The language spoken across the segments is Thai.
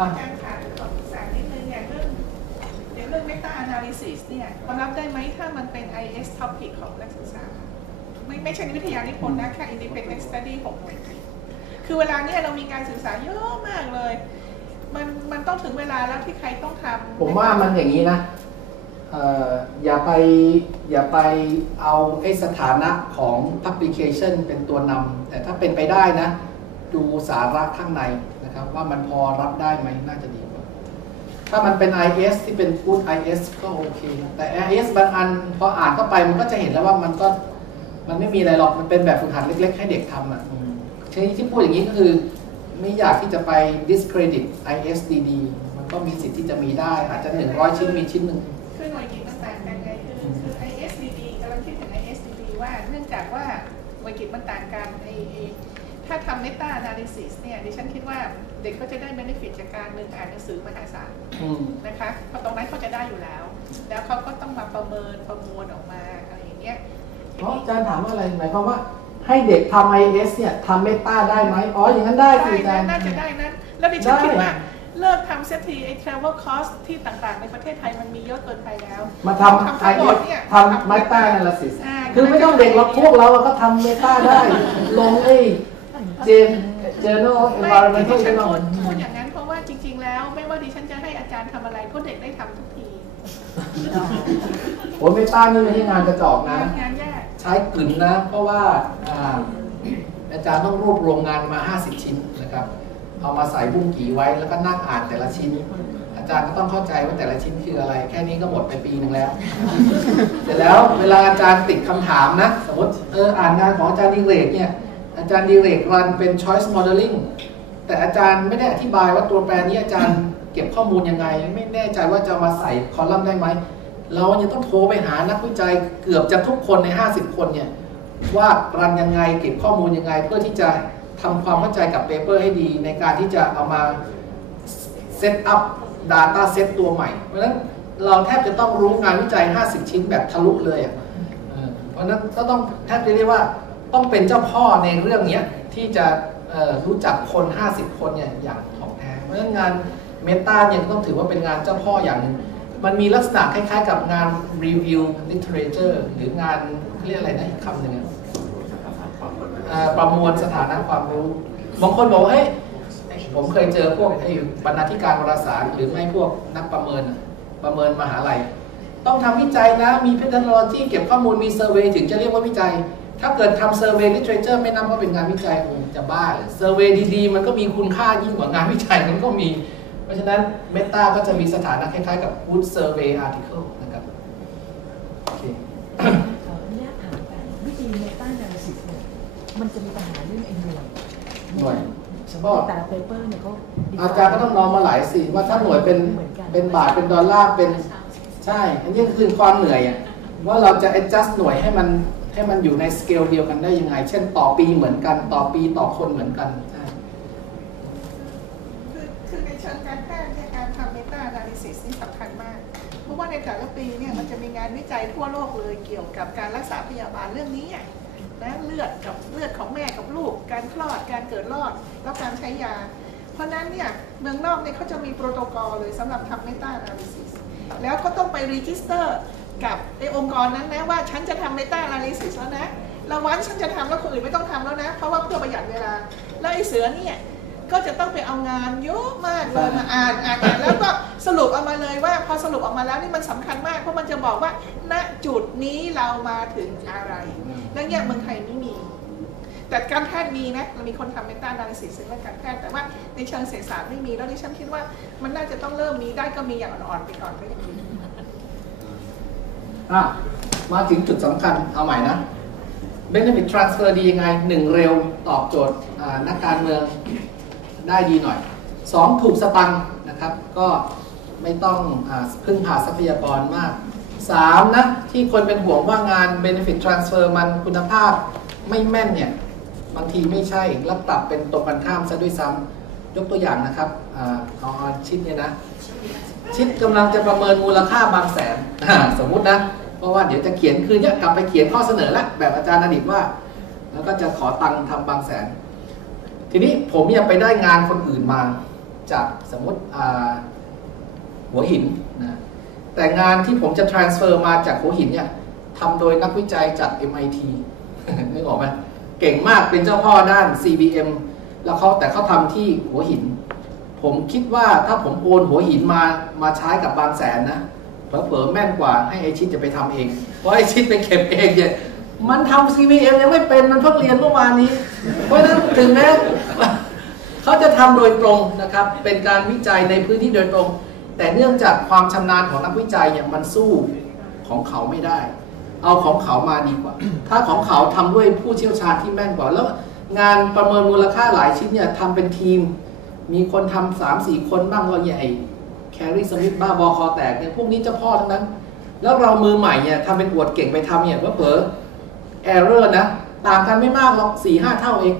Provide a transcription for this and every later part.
อะอาจารย์ค่ะขอปรึกษานิดนึงอย่างเรื่องอย่างเรื่อง meta analysis เนี่ยความรับได้ไหมถ้ามันเป็น IS topic ของนักศึกษา ไม่ไม่ใช่วิทยานิพนธ์นะแค่ independent study หกหน่วยคือเวลาเนี่ยเรามีการศึกษาเยอะมากเลย มันมันต้องถึงเวลาแล้วที่ใครต้องทำผมว่ามันอย่างนี้นะเอ่ออย่าไปอย่าไปเอาไอ้สถานะของ publication เป็นตัวนำแต่ถ้าเป็นไปได้นะ ดูสาระข้างใน นะครับว่ามันพอรับได้ไหมน่าจะดีกว่า ถ้ามันเป็น IS ที่เป็น good IS ก็โอเค แต่ IS บางอันพออ่านเข้าไปมันก็จะเห็นแล้วว่ามันก็มันไม่มีอะไรหรอกมันเป็นแบบฝึกหัดเล็ก ๆ ให้เด็กทำอะอืมทีนี้ที่พูดอย่างนี้ก็คือ ไม่อยากที่จะไป discredit IS ดีๆมันก็มีสิทธิ์ที่จะมีได้ อาจจะ100ชิ้นมีชิ้นหนึ่งคือหน่วยกิจมันต่างกันไงคือคือ ISDD กำลังคิดถึง ISDD ว่าเนื่องจากว่าหน่วยกิจมันต่างกันไอ้ไอ้ ถ้าทำ meta analysis เนี่ยดิฉันคิดว่าเด็กก็จะได้ benefit จากการหนึ่งอ่านหนังสือมหาศาลอืมนะคะเพราะตรงนั้นเขาจะได้อยู่แล้ว แล้วเขาก็ต้องมาประเมินประมวลออกมาอะไรอย่างเงี้ยเพราะอาจารย์ถามว่าอะไรหมายความว่าให้เด็กทำ IS เนี่ยทำเมตาได้ไหมอ๋ออย่างนั้นได้สิได้อาจารนะย์น่าจะได้นะแล้วดิฉันได้คิดว่าเลิกทำเสียทีไอ้ travel cost ที่ต่างๆ ในประเทศไทยมันมีเยอะเกินไปแล้ว มาทำทั้งหมด IS เนี่ยทำเมตา analysis อ่าคือไม่ต้องเด็กหรอกพวกเราก็ทำเมตาได้ ลงไอ้ เจน journal ไม่ environmental ที่ฉัน journal พูดพูดอย่างนั้นเพราะว่าจริง ๆ แล้วไม่ว่าดิฉันจะให้อาจารย์ทำอะไรก็เด็กได้ทำทุกทีโอ้เมตานี่ไม่ใช่งานกระจอกนะ งานยากใช้กึ่นนะ เพราะว่าอ่าอาจารย์ต้องรวบรวมงานมา 50 ชิ้นนะครับ เอามาใส่บุ้งกี่ไว้แล้วก็นั่งอ่านแต่ละชิ้น อาจารย์ก็ต้องเข้าใจว่าแต่ละชิ้นคืออะไร แค่นี้ก็หมดไปปีหนึ่งแล้ว เสร็จแล้วเวลาอาจารย์ติดคำถามนะ สมมติเอออ่านงานของอาจารย์ดีเรกเนี่ยอา จารย์ดีเรกรันเป็น choice modeling แต่อาจารย์ไม่ได้อธิบายว่าตัวแปรนี้อาจารย์เก็บข้อมูลยังไง ไม่แน่ใจว่าจะมาใส่คอลัมน์ได้ไหม เราจะต้องโทรไปหานักวิจัยเกือบจะทุกคนใน 50 คนเนี่ยว่ารันยังไงเก็บข้อมูลยังไง เพื่อที่จะทำความเข้าใจกับเปเปอร์ให้ดี ในการที่จะเอามาเซตอัพ Data เซตตัวใหม่ เพราะฉะนั้นเราแทบจะต้องรู้งานวิจัย 50 ชิ้นแบบทะลุเลยอะเพราะนั้นก็ต้องแทบจะเรียกว่า ต้องเป็นเจ้าพ่อในเรื่องเนี้ยที่จะเอ่อรู้จักคน 50 คนเนี่ยอย่างของแท้ เพราะฉะนั้นงานเมตาเนี่ยต้องถือว่าเป็นงานเจ้าพ่ออย่างหนึ่ง มันมีลักษณะคล้ายๆ กับงาน review literature หรืองานเขาเรียกอะไรนะอีกคำหนึ่งอะอ่าประมวลสถานะความรู้ บางคนบอกว่าเฮ้ยผมเคยเจอพวกไอ้บรรณาธิการวารสารหรือไม่พวกนักประเมินอะประเมินมหาลัย ต้องทำวิจัยนะ มี methodology เก็บข้อมูลมี survey ถึงจะเรียกว่าวิจัย ถ้าเกิดทำ survey literature ไม่นับว่าเป็นงานวิจัยคงจะบ้าเลย survey ดีๆ มันก็มีคุณค่ายิ่งกว่างานวิจัยมันก็มี เพราะฉะนั้น Meta ก็จะมีสถานะคล้ายๆกับ good survey article นะครับโอเคขออนุญาตถามแต่วิธีเมตา a า y ิ i s เนี่ยมันจะมีปัญหาเรื่องไอ้หน่วยหน่วยสมมติแต่ละเปเปอร์เนี่ยเขา define อาจารย์ก็ต้องมองมาหลายสีว่าถ้าหน่วยเป็นเหมือนกันเป็นบาทเป็นดอลลาร์เป็นใช่ อันนี้คือความเหนื่อยอะว่าเราจะ adjust หน่วยให้มัน ให้มันอยู่ในสเกลเดียวกันได้ยังไง เช่นต่อปีเหมือนกัน ต่อปีต่อคนเหมือนกันคือคือในเชิงการแพทย์เนี่ยการทำ meta analysis นี่สำคัญมาก เพราะว่าในแต่ละปีเนี่ยมันจะมีงานวิจัยทั่วโลกเลยเกี่ยวกับการรักษาพยาบาลเรื่องนี้นะเลือดกับเลือดของแม่กับลูก การคลอดการเกิดรอดแล้วการใช้ยา เพราะนั้นเนี่ยเมืองนอกเนี่ยเขาจะมีโปรโตคอลเลยสำหรับทำ meta analysis แล้วก็ต้องไปรีจิสเตอร์ กับไอองค์กรนั้นนะว่าฉันจะทำ meta analysis แล้วนะแล้ววันฉันจะทำแล้วคนอื่นไม่ต้องทำแล้วนะ เพราะว่าเพื่อประหยัดเวลา แล้วไอเสือเนี่ยก็จะต้องไปเอางานเยอะมากเลยมาอ่านอ่านอ่านแล้วก็สรุปออกมาเลยว่าพอสรุปออกมาแล้วนี่มันสำคัญมากเพราะมันจะบอกว่าณจุดนี้เรามาถึงอะไร แล้วเนี่ยเมืองไทยไม่มี แต่การแพทย์มีนะเรามีคนทำเมตาดาลิซิสเรื่องการแพทย์แต่ว่าในเชิงเศรษฐศาสตร์ไม่มีแล้วดิฉันคิดว่ามันน่าจะต้องเริ่มมีได้ก็มีอย่างอ่อนๆไปก่อนก็ยังดี อะมาถึงจุดสำคัญเอาใหม่นะ benefit transfer ดียังไงหนึ่งเร็วตอบโจทย์นักการเมืองได้ดีหน่อยสองถูกสตังค์นะครับ ก็ไม่ต้องอพึ่งพาทรัพยากรมากสามนะ ที่คนเป็นห่วงว่างาน benefit transfer มันคุณภาพไม่แม่นเนี่ย บางทีไม่ใช่แล้วปรับเป็นตรงกันข้ามซะด้วยซ้ำยกตัวอย่างนะครับเอาชิ้นเนี่ยนะ ชิดกำลังจะประเมินมูลค่าบางแสนสมมุตินะ เพราะว่าเดี๋ยวจะเขียนคือเนี่ยกลับไปเขียนข้อเสนอแล้วแบบอาจารย์อดิตว่า แล้วก็จะขอตังค์ทำบางแสน ทีนี้ผมยากไปได้งานคนอื่นมา จากสมมติหัวหินนะแต่งานที่ผมจะ transfer มาจากหัวหินเนี่ยทำโดยนักวิจัยจาก MIT นึกออกไหมเก่งมากเป็นเจ้าพ่อด้าน CBM แล้วเขาแต่เขาทำที่หัวหิน ผมคิดว่าถ้าผมโอนหัวหินมามาใช้กับบางแสนนะ เผลอๆแม่นกว่าให้ไอชิดจะไปทำเอง เพราะไอชิดไปเก็บเองเนี่ยมันทำ CVM ยังไม่เป็นมันเพิ่งเรียนเมื่อวานนี้ เพราะฉะนั้นถึงแม้เขาจะทำโดยตรงนะครับ เป็นการวิจัยในพื้นที่โดยตรง แต่เนื่องจากความชำนาญของนักวิจัยเนี่ยมันสู้ของเขาไม่ได้ เอาของเขามาดีกว่า ถ้าของเขาทำด้วยผู้เชี่ยวชาญที่แม่นกว่าแล้วงานประเมินมูลค่าหลายชิ้นเนี่ยทำเป็นทีม มีคนทำสามสี่คนบ้างก็ใหญ่ แครีสมิธบ้าบอคอแตกเนี่ยพวกนี้เจ้าพ่อทั้งนั้น แล้วเรามือใหม่เนี่ยทำเป็นอวดเก่งไปทำเนี่ยเผลอแอร์เรอร์นะต่างกันไม่มากหรอกสี่ห้าเท่าเอง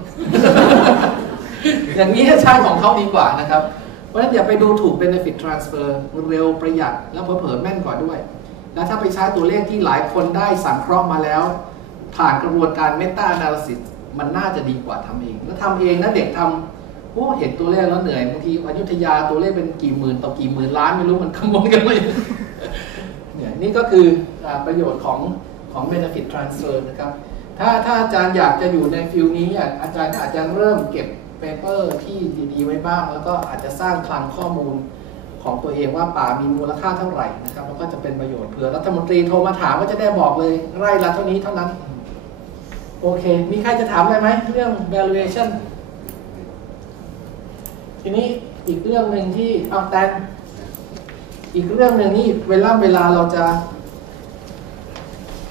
อย่างนี้ใช้ของเขาดีกว่านะครับ เพราะฉะนั้นอย่าไปดูถูก benefit transfer เร็วประหยัด แล้วเผลอๆแม่นกว่าด้วย แล้วถ้าไปใช้ตัวเลขที่หลายคนได้สังเคราะห์มาแล้ว ผ่านกระบวนการ meta analysis มันน่าจะดีกว่าทำเอง แล้วทำเองนะเด็กทำ โอ้เห็นตัวเลขแล้วเหนื่อยบางทีอยุธยาตัวเลขเป็นกี่หมื่นต่อกี่หมื่นล้านไม่รู้มันคำนวณกันไม่เนี่ยนี่ก็คือประโยชน์ของของ benefit transfer นะครับ ถ้าถ้าอาจารย์อยากจะอยู่ในฟิลนี้อะอาจารย์อาจจะเริ่มเก็บเปเปอร์ที่ดีๆ ไว้บ้าง แล้วก็อาจจะสร้างคลังข้อมูลของตัวเองว่าป่ามีมูลค่าเท่าไหร่นะครับแล้วก็จะเป็นประโยชน์เผื่อรัฐมนตรีโทรมาถามก็จะได้บอกเลยไร่ละเท่านี้เท่านั้น โอเค มีใครจะถามอะไรไหมเรื่อง valuation ทีนี้อีกเรื่องหนึ่งที่เอาแตนอีกเรื่องหนึ่งนี่เวลาเวลาเราจะ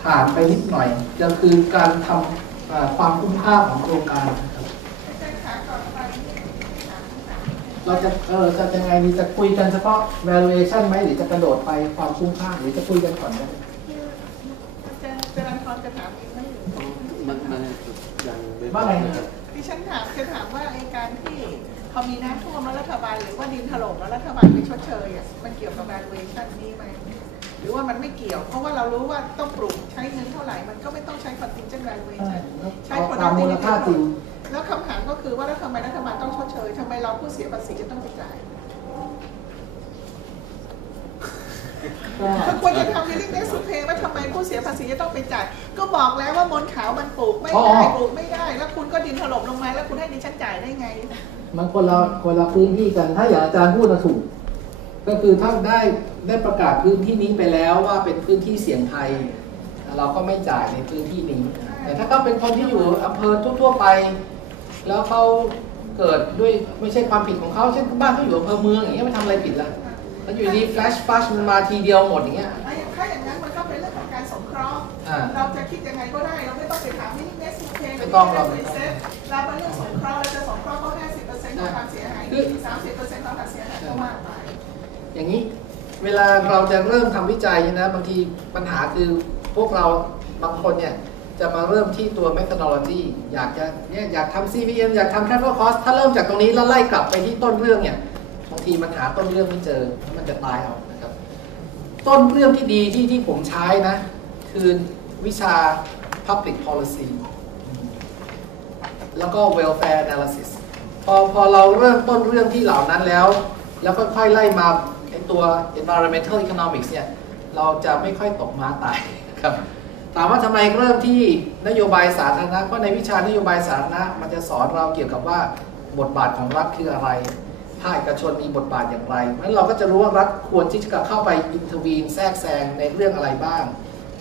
ผ่านไปนิดหน่อยก็คือการทำอ่าความคุ้มค่าของโครงการนะครับอาจารย์ขาก่อนไปนี่ถามถามเราจะเออจะยังไงดีจะคุยกันเฉพาะ valuation ไหมหรือจะกระโดดไปความคุ้มค่าหรือจะคุยกันก่อนไหมคืออาจารย์จรัญพรจะถามเองไม่อยู่มันมันยังไม่ว่าไงนะครับ ดิฉันถามจะถามว่าไอ้การที่เขามีน้ำท่วมแล้วรัฐบาลหรือว่าดินถล่มแล้วรัฐบาลไปชดเชยอะมันเกี่ยวกับ valuation นี้ไหมหรือว่ามันไม่เกี่ยว เพราะว่าเรารู้ว่าต้องปลูกใช้เงินเท่าไหร่ มันก็ไม่ต้องใช้ contingent valuation ใช้เอา productivity ตามมูลค่าจริงแล้วคำถามก็คือว่าแล้วทำไมรัฐบาลต้องชดเชยทำไมเราผู้เสียภาษีจะต้องไปจ่าย ก็ก็ควรจะทำ willingness to pay ว่าทำไมผู้เสียภาษีจะต้องไปจ่าย ก็บอกแล้วว่ามนต์ขาวมันปลูกไม่ได้ ปลูกไม่ได้ แล้วคุณก็ดินถล่มลงมา แล้วคุณให้ดิฉันจ่ายได้ไง มันคนละคนละพื้นที่กัน ถ้าอย่างอาจารย์พูดนะถูก ก็คือถ้าได้ได้ประกาศพื้นที่นี้ไปแล้วว่าเป็นพื้นที่เสี่ยงภัย เราก็ไม่จ่ายในพื้นที่นี้ แต่ถ้าเขาเป็นคนที่อยู่อำเภอทั่วๆไป แล้วเขาเกิดด้วยไม่ใช่ความผิดของเขาเช่นบ้านเขาอยู่อำเภอเมืองอย่างเงี้ยไม่ทำอะไรผิดละ แล้วอยู่ดีแฟลชฟัชมันมาทีเดียวหมดอย่างเงี้ยถ้าอย่างนั้นมันก็เป็นเรื่องของการสงเคราะห์อ่าเราจะคิดยังไงก็ได้ เราไม่ต้องไปถาม willingness to pay ไม่ต้องหรอกรีเซ็ตเราเป็นเรื่องสงเคราะห์เราจะสงเคราะห์เขา50%ของความเสียหาย30%ของความเสียหายก็ว่าไปอย่างนี้เวลาเราจะเริ่มทำวิจัยนะบางทีปัญหาคือพวกเราบางคนเนี่ยจะมาเริ่มที่ตัว methodology อยากจะเนี่ยอยากทำ CVM อยากทำ travel cost ถ้าเริ่มจากตรงนี้แล้วไล่กลับไปที่ต้นเรื่องเนี่ยบาง ทีมันหาต้นเรื่องไม่เจอแล้วมันจะตายเอานะครับ ต้นเรื่องที่ดีที่ที่ผมใช้นะ คือวิชา public policy แล้วก็ welfare analysis พอพอเราเริ่มต้นเรื่องที่เหล่านั้นแล้ว แล้วค่อยๆไล่มาไอตัว environmental economics เนี่ยเราจะไม่ค่อยตกม้าตายครับถามว่าทำไมเริ่มที่นโยบายสาธารณะเพราะในวิชานโยบายสาธารณะมันจะสอนเราเกี่ยวกับว่าบทบาทของรัฐคืออะไร ภาคเอกชนมีบทบาทอย่างไรเพราะนั้นเราก็จะรู้ว่ารัฐควรที่จะเข้าไปอินทวีนแทรกแซงในเรื่องอะไรบ้าง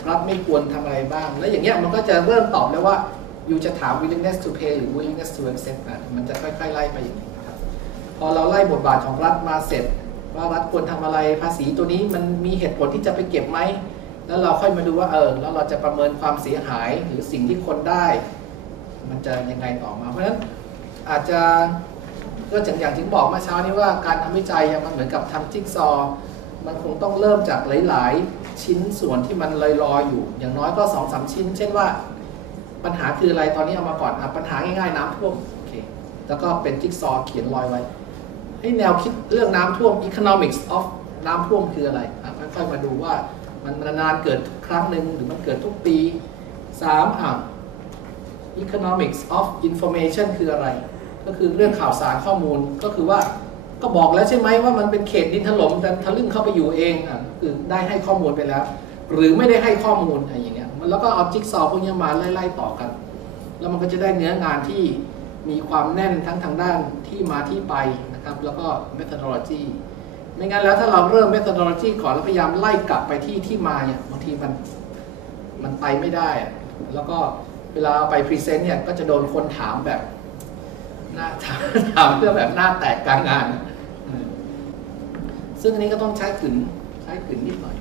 รัฐไม่ควรทำอะไรบ้าง และอย่างเงี้ยมันก็จะเริ่มตอบแล้วว่าอยู่จะถาม willingness to pay หรือ willingness to accept นะมันจะค่อยๆไล่ไปอย่างนี้นะครับ พอเราไล่บทบาทของรัฐมาเสร็จ ว่ารัฐควรทำอะไรภาษีตัวนี้มันมีเหตุผลที่จะไปเก็บไหม แล้วเราค่อยมาดูว่าเออแล้วเราจะประเมินความเสียหายหรือสิ่งที่คนได้ มันจะยังไงต่อมา เพราะฉะนั้นอาจจะ ก็อย่างอย่างที่บอกเมื่อเช้านี้ว่าการทำวิจัยมันเหมือนกับทำจิ๊กซอว์มันคงต้องเริ่มจากหลาย ๆ ชิ้นส่วนที่มันลอยๆอยู่ อย่างน้อยก็สองสามชิ้น เช่นว่า ปัญหาคืออะไรตอนนี้เอามาก่อนอปัญหาง่าย ๆ น้ำท่วมโอเคแล้วก็เป็นจิ๊กซอว์เขียนรอยไว้ให้แนวคิดเรื่องน้ำท่วม economics of น้ำท่วมคืออะไรอะค่อยๆมาดูว่ามันนานๆเกิดครั้งหนึ่งหรือมันเกิดทุกปีสามอะ economics of information คืออะไร ก็คือเรื่องข่าวสารข้อมูลก็คือว่าก็บอกแล้วใช่ไหมว่ามันเป็นเขตดินถล่มแต่ทะลึ่งเข้าไปอยู่เองอะคือได้ให้ข้อมูลไปแล้ว หรือไม่ได้ให้ข้อมูลอะไรอย่างเงี้ยแล้วก็เอาจิ๊กซอว์พวกนี้มาไล่ๆต่อกัน แล้วมันก็จะได้เนื้องานที่มีความแน่นทั้งทางด้านที่มาที่ไปนะครับ แล้วก็ methodology ไม่งั้นแล้วถ้าเราเริ่ม methodology ก่อนแล้วพยายามไล่กลับไปที่ที่มาเนี่ยบางทีมันมันไปไม่ได้อะแล้วก็เวลาไปพรีเซนต์เนี่ยก็จะโดนคนถามแบบ หน้าถามถามเพื่อแบบหน้าแตกกลางงาน ซึ่งอันนี้ก็ต้องใช้กึ่นใช้กึ่นนิดหน่อย